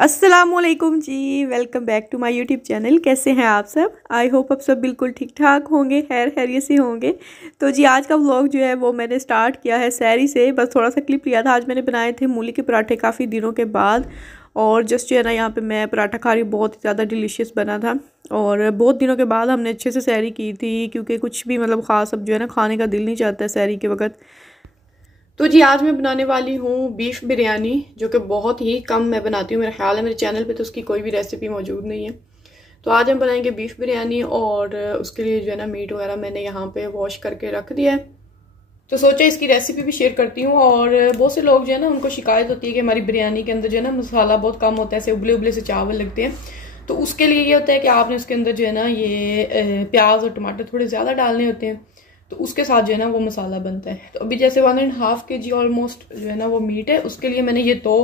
अस्सलामुअलैकुम जी, welcome back to my YouTube channel. कैसे हैं आप सब? आई होप आप सब बिल्कुल ठीक ठाक होंगे, खैरियत से होंगे। तो जी आज का व्लॉग जो है वो मैंने स्टार्ट किया है सहरी से। बस थोड़ा सा क्लिप लिया था। आज मैंने बनाए थे मूली के पराठे काफ़ी दिनों के बाद, और जस्ट जो है ना यहाँ पे मैं पराठा खा रही हूँ। बहुत ही ज़्यादा डिलीशियस बना था और बहुत दिनों के बाद हमने अच्छे से सहरी की थी, क्योंकि कुछ भी मतलब ख़ास अब जो है ना खाने का दिल नहीं चाहता है सहरी के वक्त। तो जी आज मैं बनाने वाली हूँ बीफ बिरयानी, जो कि बहुत ही कम मैं बनाती हूँ। मेरा ख्याल है मेरे चैनल पे तो उसकी कोई भी रेसिपी मौजूद नहीं है। तो आज हम बनाएंगे बीफ बिरयानी, और उसके लिए जो है ना मीट वगैरह मैंने यहाँ पे वॉश करके रख दिया है। तो सोचा इसकी रेसिपी भी शेयर करती हूँ। और बहुत से लोग जो है ना उनको शिकायत होती है कि हमारी बिरयानी के अंदर जो है ना मसाला बहुत कम होता है, ऐसे उबले उबले से चावल लगते हैं। तो उसके लिए ये होता है कि आपने उसके अंदर जो है ना ये प्याज और टमाटर थोड़े ज़्यादा डालने होते हैं, तो उसके साथ जो है ना वो मसाला बनता है। तो अभी जैसे 1.5 kg ऑलमोस्ट जो है ना वो मीट है, उसके लिए मैंने ये 2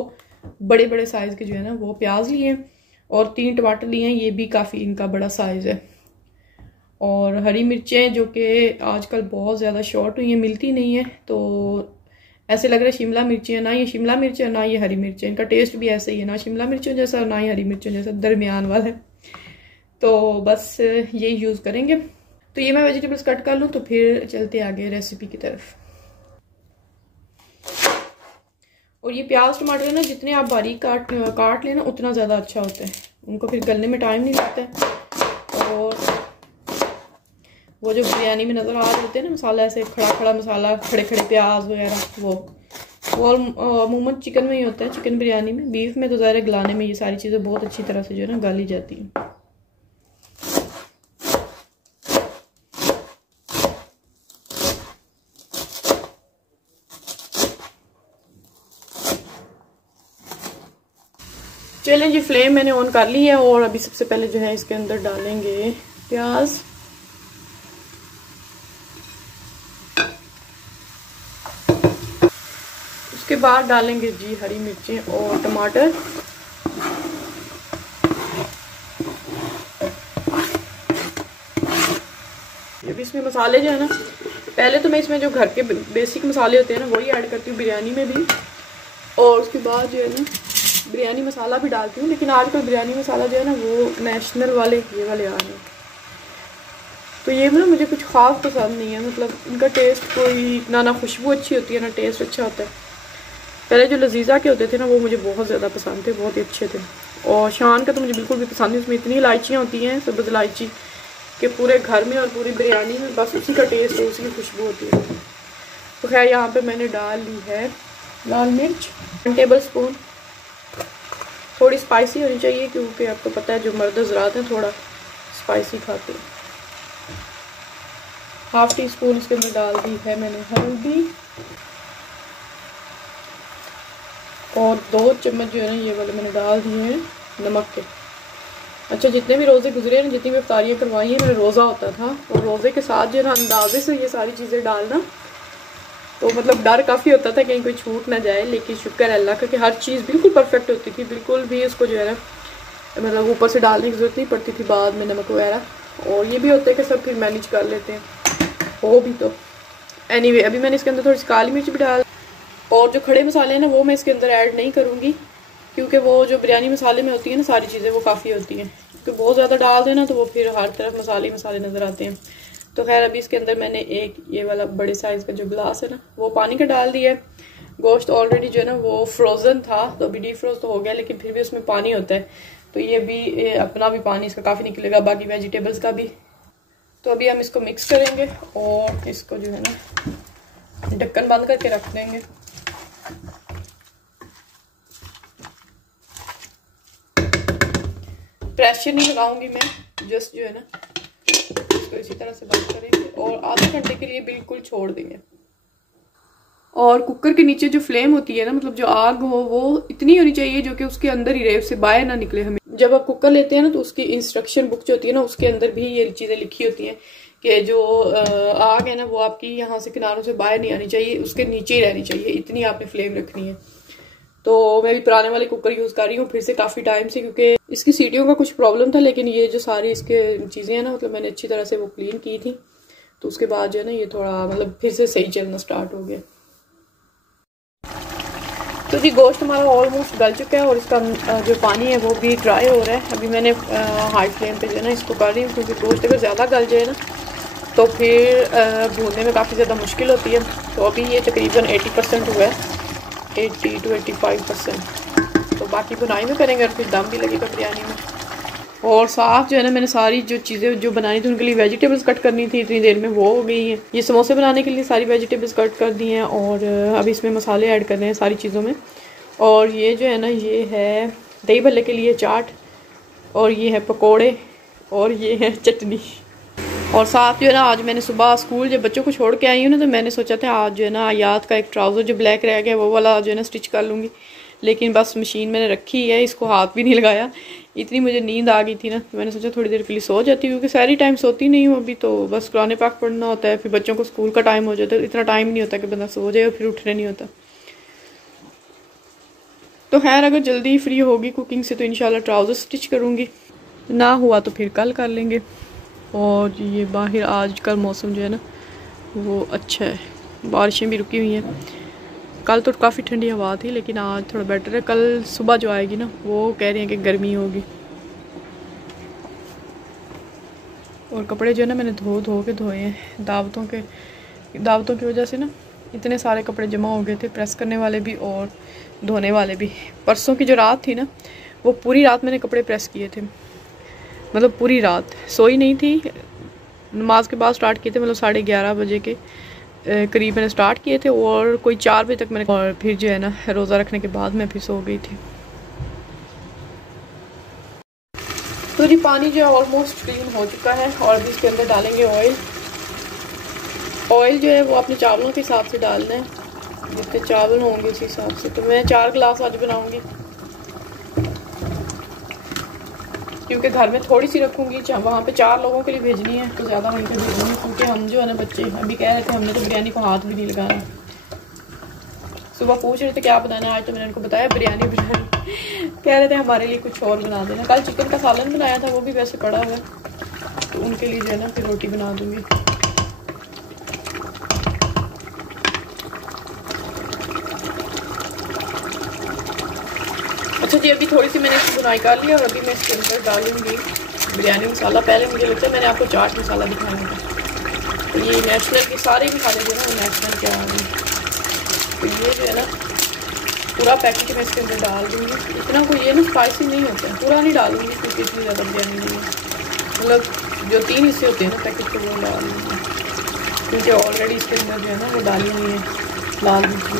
बड़े बड़े साइज के जो है ना वो प्याज लिए हैं और 3 टमाटर लिए हैं। ये भी काफ़ी इनका बड़ा साइज है। और हरी मिर्चें जो कि आजकल बहुत ज़्यादा शॉर्ट हुई हैं, मिलती नहीं है। तो ऐसे लग रहा है शिमला मिर्ची है, ना ये शिमला मिर्च है ना ये हरी मिर्च है। इनका टेस्ट भी ऐसे ही है, ना शिमला मिर्चों जैसा ना ही हरी मिर्चों जैसा, दरमियान वाला है। तो बस यही यूज़ करेंगे। तो ये मैं वेजिटेबल्स कट कर लूँ तो फिर चलते आगे रेसिपी की तरफ। और ये प्याज टमाटर ना जितने आप बारीक काट लेना उतना ज़्यादा अच्छा होता है, उनको फिर गलने में टाइम नहीं लगता है। और वो जो बिरयानी में नज़र आ रहे होते हैं ना मसाला, ऐसे खड़ा खड़ा मसाला, खड़े खड़े प्याज वगैरह, वो अमूमन चिकन में ही होता है, चिकन बिरयानी में। बीफ में तो ज़ाहिर गलाने में ये सारी चीज़ें बहुत अच्छी तरह से जो है ना गाली जाती हैं। चलें जी, फ्लेम मैंने ऑन कर ली है। और अभी सबसे पहले जो है इसके अंदर डालेंगे प्याज, उसके बाद डालेंगे जी हरी मिर्चें और टमाटर। अभी इसमें मसाले जो है ना, पहले तो मैं इसमें जो घर के बेसिक मसाले होते हैं ना वही ऐड करती हूँ बिरयानी में भी, और उसके बाद जो है ना बिरयानी मसाला भी डालती हूँ। लेकिन आजकल बिरयानी मसाला जो है ना वो नेशनल वाले ये वाले आ रहे हैं, तो ये ना मुझे कुछ ख़ास पसंद नहीं है। मतलब इनका टेस्ट कोई ना खुशबू अच्छी होती है ना टेस्ट अच्छा होता है। पहले जो लजीजा के होते थे ना वो मुझे बहुत ज़्यादा पसंद थे, बहुत ही अच्छे थे। और शान का तो मुझे बिल्कुल भी पसंद नहीं। उसमें इतनी इलायचियाँ होती हैं, सब्ज़ इलायची, कि पूरे घर में और पूरी बिरयानी में बस उसी का टेस्ट है, उसी की खुशबू होती है। तो खैर यहाँ पे मैंने डाल ली है लाल मिर्च 1 टेबल स्पून। थोड़ी स्पाइसी होनी चाहिए, क्योंकि आपको पता है जो मर्द हज़रात हैं थोड़ा स्पाइसी खाते हैं। 1/2 टीस्पून इसके अंदर डाल दी है मैंने हल्दी, और 2 चम्मच जो है ना ये वाले मैंने डाल दिए हैं नमक के। अच्छा, जितने भी रोज़े गुजरे हैं, जितनी भी इफ्तारियाँ करवाई हैं, मेरा रोज़ा होता था, और रोज़े के साथ जो है ना अंदाजे से ये सारी चीज़ें डालना, तो मतलब डर काफ़ी होता था कहीं कोई छूट ना जाए। लेकिन शुक्र अल्लाह का कि हर चीज़ बिल्कुल परफेक्ट होती थी, बिल्कुल भी उसको जो है ना मतलब ऊपर से डालने की ज़रूरत नहीं पड़ती थी बाद में नमक वगैरह। और ये भी होता है कि सब फिर मैनेज कर लेते हैं, वो भी। तो एनीवे अभी मैंने इसके अंदर थोड़ी सी काली मिर्च भी डाल, और जो खड़े मसाले हैं ना वो मैं इसके अंदर ऐड नहीं करूँगी, क्योंकि वो जो बिरयानी मसाले में होती है ना सारी चीज़ें वो काफ़ी होती हैं। क्योंकि बहुत ज़्यादा डाल देना तो वो फिर हर तरफ मसाले मसाले नज़र आते हैं। तो खैर अभी इसके अंदर मैंने एक ये वाला बड़े साइज़ का जो गिलास है ना वो पानी का डाल दिया है। गोश्त ऑलरेडी जो है ना वो फ्रोज़न था, तो अभी डीफ्रोज तो हो गया, लेकिन फिर भी उसमें पानी होता है। तो ये भी अपना भी पानी इसका काफ़ी निकलेगा, बाकी वेजिटेबल्स का भी। तो अभी हम इसको मिक्स करेंगे और इसको जो है ना ढक्कन बंद करके रख देंगे। प्रेशर नहीं लगाऊंगी मैं, जस्ट जो है ना इसको इसी तरह से बंद करेंगे और आधे घंटे के लिए बिल्कुल छोड़ देंगे। और कुकर के नीचे जो फ्लेम होती है ना, मतलब जो आग हो वो इतनी होनी चाहिए जो कि उसके अंदर ही रहे, उससे बाहर ना निकले। हमें जब आप कुकर लेते हैं ना तो उसकी इंस्ट्रक्शन बुक जो होती है ना उसके अंदर भी ये चीज़ें लिखी होती हैं कि जो आग है ना वो आपकी यहाँ से किनारों से बाहर नहीं आनी चाहिए, उसके नीचे ही रहनी चाहिए, इतनी आपने फ्लेम रखनी है। तो मैं भी पुराने वाले कुकर यूज़ कर रही हूँ फिर से काफ़ी टाइम से, क्योंकि इसकी सीटियों का कुछ प्रॉब्लम था। लेकिन ये जो सारी इसके चीज़ें हैं ना मतलब मैंने अच्छी तरह से वो क्लीन की थी, तो उसके बाद जो है ना ये थोड़ा मतलब फिर से सही चलना स्टार्ट हो गया। तो जी गोश्त हमारा ऑलमोस्ट गल चुका है और इसका जो पानी है वो भी ड्राई हो रहा है। अभी मैंने हाई फ्लेम पे जो है ना इसको कर रही हूँ, क्योंकि गोश्त अगर ज़्यादा गल जाए ना तो फिर भूनने में काफ़ी ज़्यादा मुश्किल होती है। तो अभी ये तकरीबन 80% हुआ है, 80 to 85%। तो बाकी बुनाई में करेंगे और फिर दम भी लगेगा बिरयानी में। और साथ जो है ना मैंने सारी जो चीज़ें जो बनानी थी उनके लिए वेजिटेबल्स कट करनी थी, इतनी देर में वो हो गई हैं। ये समोसे बनाने के लिए सारी वेजिटेबल्स कट कर दी हैं और अभी इसमें मसाले ऐड कर रहे हैं सारी चीज़ों में। और ये जो है ना ये है दही भल्ले के लिए चाट, और ये है पकोड़े, और ये है चटनी। और साथ जो है ना आज मैंने सुबह स्कूल जब बच्चों को छोड़ के आई हूँ ना, तो मैंने सोचा था आज जो है ना आयात का एक ट्राउज़र जो ब्लैक रह गया वो वाला जो है ना स्टिच कर लूँगी, लेकिन बस मशीन मैंने रखी है, इसको हाथ भी नहीं लगाया। इतनी मुझे नींद आ गई थी ना, तो मैंने सोचा थोड़ी देर के लिए सो जाती हूँ, क्योंकि सारी टाइम सोती नहीं हूँ अभी, तो बस कुरान पाक पढ़ना होता है, फिर बच्चों को स्कूल का टाइम हो जाता है, इतना टाइम नहीं होता कि बंदा सो जाए और फिर उठने नहीं होता। तो खैर अगर जल्दी फ्री होगी कुकिंग से तो इंशाल्लाह ट्राउज़र स्टिच करूँगी, ना हुआ तो फिर कल कर लेंगे। और ये बाहर आज का मौसम जो है ना वो अच्छा है, बारिशें भी रुकी हुई हैं। कल तो काफ़ी ठंडी हवा थी, लेकिन आज थोड़ा बेटर है। कल सुबह जो आएगी ना वो कह रही हैं कि गर्मी होगी। और कपड़े जो है ना मैंने धो के धोए हैं, दावतों की वजह से ना इतने सारे कपड़े जमा हो गए थे, प्रेस करने वाले भी और धोने वाले भी। परसों की जो रात थी ना वो पूरी रात मैंने कपड़े प्रेस किए थे, मतलब पूरी रात सोई नहीं थी। नमाज के बाद स्टार्ट किए थे, मतलब 11:30 बजे के करीब मैंने स्टार्ट किए थे और कोई 4 बजे तक मैंने, और फिर जो है ना रोज़ा रखने के बाद मैं फिर सो गई थी। तो जी पानी जो है ऑलमोस्ट क्लीन हो चुका है और अभी इसके अंदर डालेंगे ऑयल। ऑयल जो है वो अपने चावलों के हिसाब से डालना है, जितने चावल होंगे उस हिसाब से। तो मैं 4 गिलास आज बनाऊंगी, क्योंकि घर में थोड़ी सी रखूँगी, वहाँ पे 4 लोगों के लिए भेजनी है, तो ज़्यादा वहीं पे भेजूँगी। क्योंकि हम जो है ना बच्चे अभी कह रहे थे हमने तो बिरयानी को हाथ भी नहीं लगाना। सुबह पूछ रहे थे क्या बनाना है आज, तो मैंने उनको बताया बिरयानी कह रहे थे हमारे लिए कुछ और बना देना। कल चिकन का सालन बनाया था, वो भी वैसे पड़ा हुआ है, तो उनके लिए जो है ना फिर रोटी बना दूँगी। अच्छा जी अभी थोड़ी सी मैंने इसकी बुनाई कर ली और अभी मैं इसके अंदर डालूंगी बिरयानी मसाला। पहले मुझे लगता है मैंने आपको चाट मसाला दिखाया था, तो ये नेशनल के सारे मसाले जो है ना वो नेशनल के आ गए। तो ये जो है ना पूरा पैकेट मैं इसके अंदर डाल दूँगी। इतना कोई ये ना स्पाइसी नहीं होता है, पूरा नहीं डालूँगी क्योंकि इतनी ज़्यादा बिरयानी नहीं है। मतलब जो 3 हिस्से होते हैं ना पैकेट के वो डाल दूँगी, क्योंकि ऑलरेडी इसके अंदर जो है ना वो डाली हुई है लाल मिर्ची।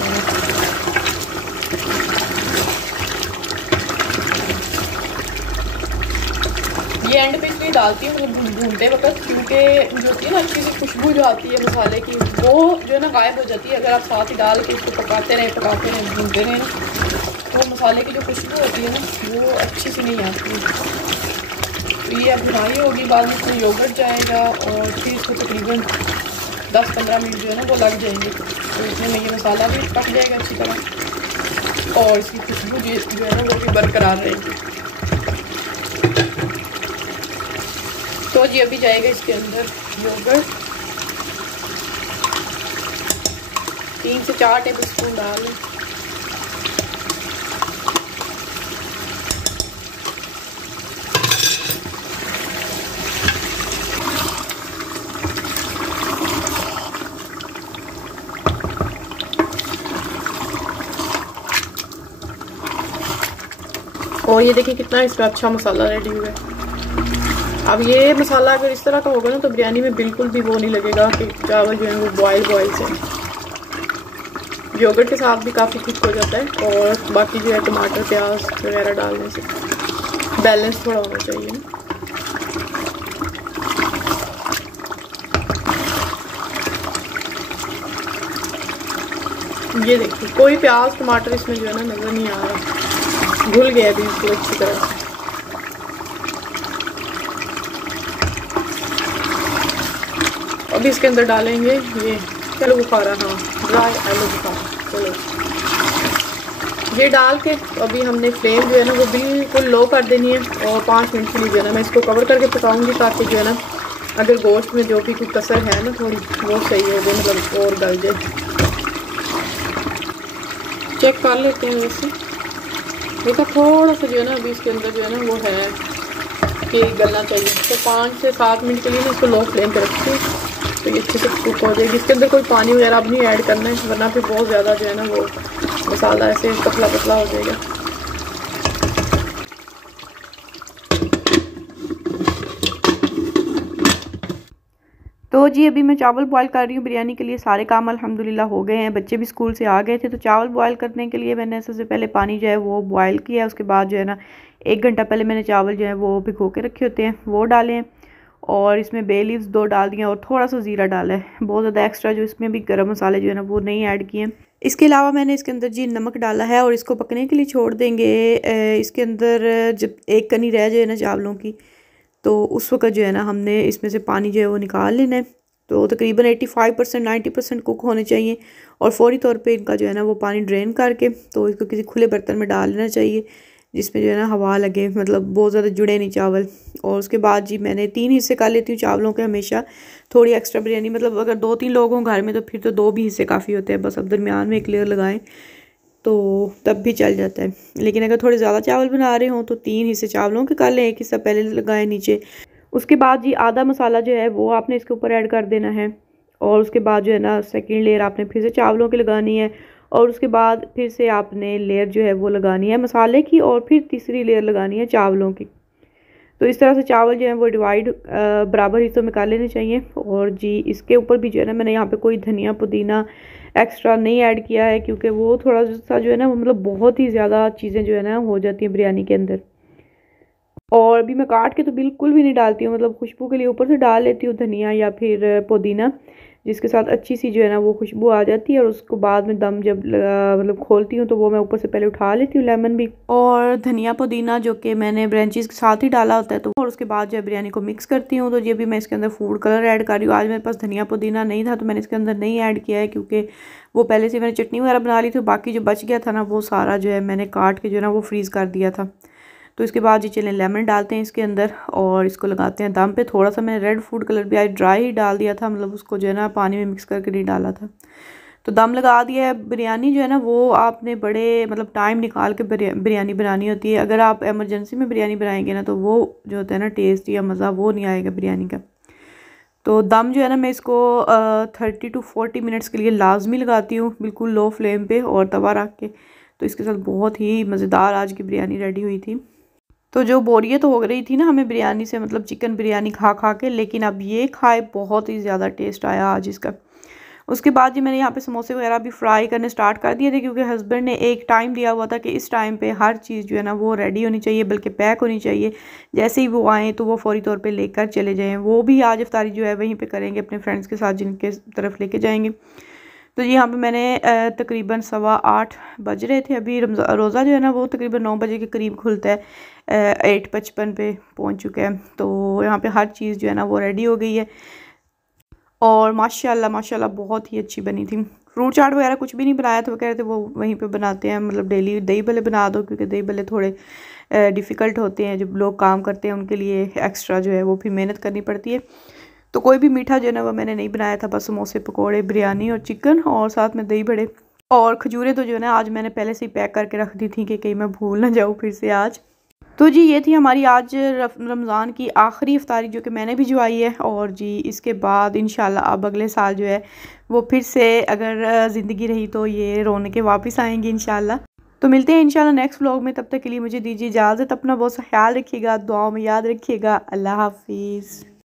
ये एंड पे इसलिए डालती हूँ मतलब भूनते वक्त, क्योंकि जो होती है ना अच्छी सी खुशबू जो आती है मसाले की वो जो है ना गायब हो जाती है। अगर आप साथ ही डाल के इसको पकाते रहें भूनते रहें ना, तो मसाले की जो खुशबू होती है ना वो अच्छी सी नहीं आती है। तो ये अब बुनाई होगी, बाद में इसमें योगर्ट जाएगा और फिर इसको तकरीबन 10-15 मिनट जो है ना वो लग जाएंगे। तो इसमें ये मसाला भी पक जाएगा अच्छी तरह और इसकी खुशबू जो है ना वो भी बरकरार रहेगी। तो जी अभी जाएगा इसके अंदर योगर्ट, 3 से 4 टेबल स्पून डालें। और ये देखिए कितना इसका अच्छा मसाला रेडी हुआ है। अब ये मसाला अगर इस तरह का होगा ना तो बिरयानी में बिल्कुल भी वो नहीं लगेगा कि चावल जो है वो बॉयल से। योगर्ट के साथ भी काफ़ी कुछ हो जाता है और बाकी जो है टमाटर प्याज वगैरह डालने से बैलेंस थोड़ा होना चाहिए ना। ये देखिए कोई प्याज टमाटर इसमें जो है ना नज़र नहीं आ रहा, घुल गया बिल्कुल अच्छी तरह से। अभी इसके अंदर डालेंगे ये आलू बुखारा, हाँ ड्राई आलू बुखारा। चलो ये डाल के अभी हमने फ्लेम जो है ना वो बिल्कुल लो कर देनी है और 5 मिनट के लिए जो है ना मैं इसको कवर करके पकाऊंगी, ताकि जो है ना अगर गोश्त में जो भी कोई कसर है ना थोड़ी वो सही हो जाए, मतलब और गल जाए। चेक कर लेते हैं। वैसे देखा थोड़ा सा जो है ना अभी इसके अंदर जो है ना वो है कि गलना चाहिए। तो 5 से 7 मिनट के लिए ना इसको लो फ्लेम पर रखते हैं तो ये अच्छे से कुक हो जाएगी। इसके अंदर कोई पानी वगैरह अब नहीं ऐड करना है, वरना फिर बहुत ज़्यादा जो है ना वो मसाला ऐसे पतला पतला हो जाएगा। तो जी अभी मैं चावल बॉईल कर रही हूँ बिरयानी के लिए। सारे काम अल्हम्दुलिल्लाह हो गए हैं, बच्चे भी स्कूल से आ गए थे। तो चावल बॉईल करने के लिए मैंने सबसे पहले पानी जो है वो बॉईल किया। उसके बाद जो है ना 1 घंटा पहले मैंने चावल जो है वो भिगो के रखे होते हैं वो डाले हैं, और इसमें बे लीव्स 2 डाल दिए और थोड़ा सा ज़ीरा डाला है। बहुत ज़्यादा एक्स्ट्रा जो इसमें भी गर्म मसाले जो है ना वो नहीं ऐड किए। इसके अलावा मैंने इसके अंदर जी नमक डाला है और इसको पकने के लिए छोड़ देंगे। इसके अंदर जब 1 कनी रह जाए ना चावलों की, तो उस वक्त जो है ना हमने इसमें से पानी जो है वो निकाल लेना है। तो तकरीबन 85% 90% कुक होने चाहिए, और फौरी तौर पे इनका जो है ना वो पानी ड्रेन करके तो इसको किसी खुले बर्तन में डाल लेना चाहिए जिसमें जो है ना हवा लगे, मतलब बहुत ज़्यादा जुड़े नहीं चावल। और उसके बाद जी मैंने 3 हिस्से कर लेती हूँ चावलों के हमेशा। थोड़ी एक्स्ट्रा बिरयानी, मतलब अगर 2-3 लोग हों घर में तो फिर तो 2 भी हिस्से काफ़ी होते हैं, बस अब दरमियान में एक लेयर लगाएं तो तब भी चल जाता है। लेकिन अगर थोड़े ज़्यादा चावल बना रहे हों तो 3 हिस्से चावलों के कर लें, 1 हिस्सा पहले लगाएं नीचे। उसके बाद जी आधा मसाला जो है वो आपने इसके ऊपर ऐड कर देना है, और उसके बाद जो है ना सेकंड लेयर आपने फिर से चावलों की लगानी है, और उसके बाद फिर से आपने लेयर जो है वो लगानी है मसाले की, और फिर तीसरी लेयर लगानी है चावलों की। तो इस तरह से चावल जो है वो डिवाइड बराबर हिस्सों में कर लेने चाहिए। और जी इसके ऊपर भी जो है ना मैंने यहाँ पे कोई धनिया पुदीना एक्स्ट्रा नहीं ऐड किया है, क्योंकि वो थोड़ा सा जो है ना मतलब बहुत ही ज़्यादा चीज़ें जो है ना हो जाती हैं बिरयानी के अंदर। और अभी मैं काट के तो बिल्कुल भी नहीं डालती हूँ, मतलब खुशबू के लिए ऊपर से डाल लेती हूँ धनिया या फिर पुदीना, जिसके साथ अच्छी सी जो है ना वो खुशबू आ जाती है। और उसको बाद में दम जब मतलब खोलती हूँ तो वो मैं ऊपर से पहले उठा लेती हूँ लेमन भी, और धनिया पुदीना जो कि मैंने ब्रांचेस के साथ ही डाला होता है। तो और उसके बाद जो है बिरयानी को मिक्स करती हूँ। तो ये भी मैं इसके अंदर फूड कलर ऐड कर रही हूँ। आज मेरे पास धनिया पुदीना नहीं था तो मैंने इसके अंदर नहीं ऐड किया है, क्योंकि वो पहले से मैंने चटनी वगैरह बना ली थी। बाकी जो बच गया था ना वो सारा जो है मैंने काट के जो है ना वो फ्रीज़ कर दिया था। तो इसके बाद ये चलें लेमन डालते हैं इसके अंदर और इसको लगाते हैं दम पे। थोड़ा सा मैंने रेड फूड कलर भी आज ड्राई ही डाल दिया था, मतलब उसको जो है ना पानी में मिक्स करके नहीं डाला था। तो दम लगा दिया है। बिरयानी जो है ना वो आपने बड़े मतलब टाइम निकाल के बिरयानी बनानी होती है। अगर आप एमरजेंसी में बिरयानी बनाएंगे ना तो वो जो होता है ना टेस्ट या मज़ा वो नहीं आएगा बिरयानी का। तो दम जो है ना मैं इसको 30 to 40 मिनट्स के लिए लाजमी लगाती हूँ, बिल्कुल लो फ्लेम पे और तवा रख के। तो इसके साथ बहुत ही मज़ेदार आज की बिरयानी रेडी हुई थी। तो जो बोरियत हो रही थी ना हमें बिरयानी से, मतलब चिकन बिरयानी खा खा के, लेकिन अब ये खाए बहुत ही ज़्यादा टेस्ट आया आज इसका। उसके बाद जी मैंने यहाँ पे समोसे वगैरह भी फ्राई करने स्टार्ट कर दिए थे, क्योंकि हस्बैंड ने एक टाइम दिया हुआ था कि इस टाइम पे हर चीज़ जो है ना वो रेडी होनी चाहिए, बल्कि पैक होनी चाहिए। जैसे ही वो आएँ तो वो फौरी तौर पे लेकर चले जाएँ। वो भी आज इफ्तारी जो है वहीं पे करेंगे अपने फ्रेंड्स के साथ जिनके तरफ लेके जाएंगे। तो यहाँ पे मैंने तकरीबन 8:15 बज रहे थे। अभी रोज़ा जो है ना वो तकरीबन 9 बजे के करीब खुलता है, 8:55 पे पहुँच चुका है। तो यहाँ पे हर चीज़ जो है ना वो रेडी हो गई है, और माशाल्लाह माशाल्लाह बहुत ही अच्छी बनी थी। फ्रूट चाट वगैरह कुछ भी नहीं बनाया था, वो कह रहे थे वो वहीं पे बनाते हैं, मतलब डेली दही भल्ले बना दो, क्योंकि दही भल्ले थोड़े डिफ़िकल्ट होते हैं। जब लोग काम करते हैं उनके लिए एक्स्ट्रा जो है वो फिर मेहनत करनी पड़ती है। तो कोई भी मीठा जो है ना वो मैंने नहीं बनाया था, बस समोसे पकोड़े बिरयानी और चिकन और साथ में दही बड़े और खजूरें तो जो है ना आज मैंने पहले से ही पैक करके रख दी थी कि कहीं मैं भूल ना जाऊँ फिर से आज। तो जी ये थी हमारी आज रमज़ान की आखिरी इफ्तारी जो कि मैंने भी जुआई है। और जी इसके बाद इंशाल्लाह अब अगले साल जो है वो फिर से अगर ज़िंदगी रही तो ये रौनकें वापस आएंगी इंशाल्लाह। तो मिलते हैं इंशाल्लाह नेक्स्ट व्लॉग में। तब तक के लिए मुझे दीजिए इजाज़त। अपना बहुत सा ख्याल रखिएगा, दुआओं में याद रखिएगा। अल्लाह हाफिज़।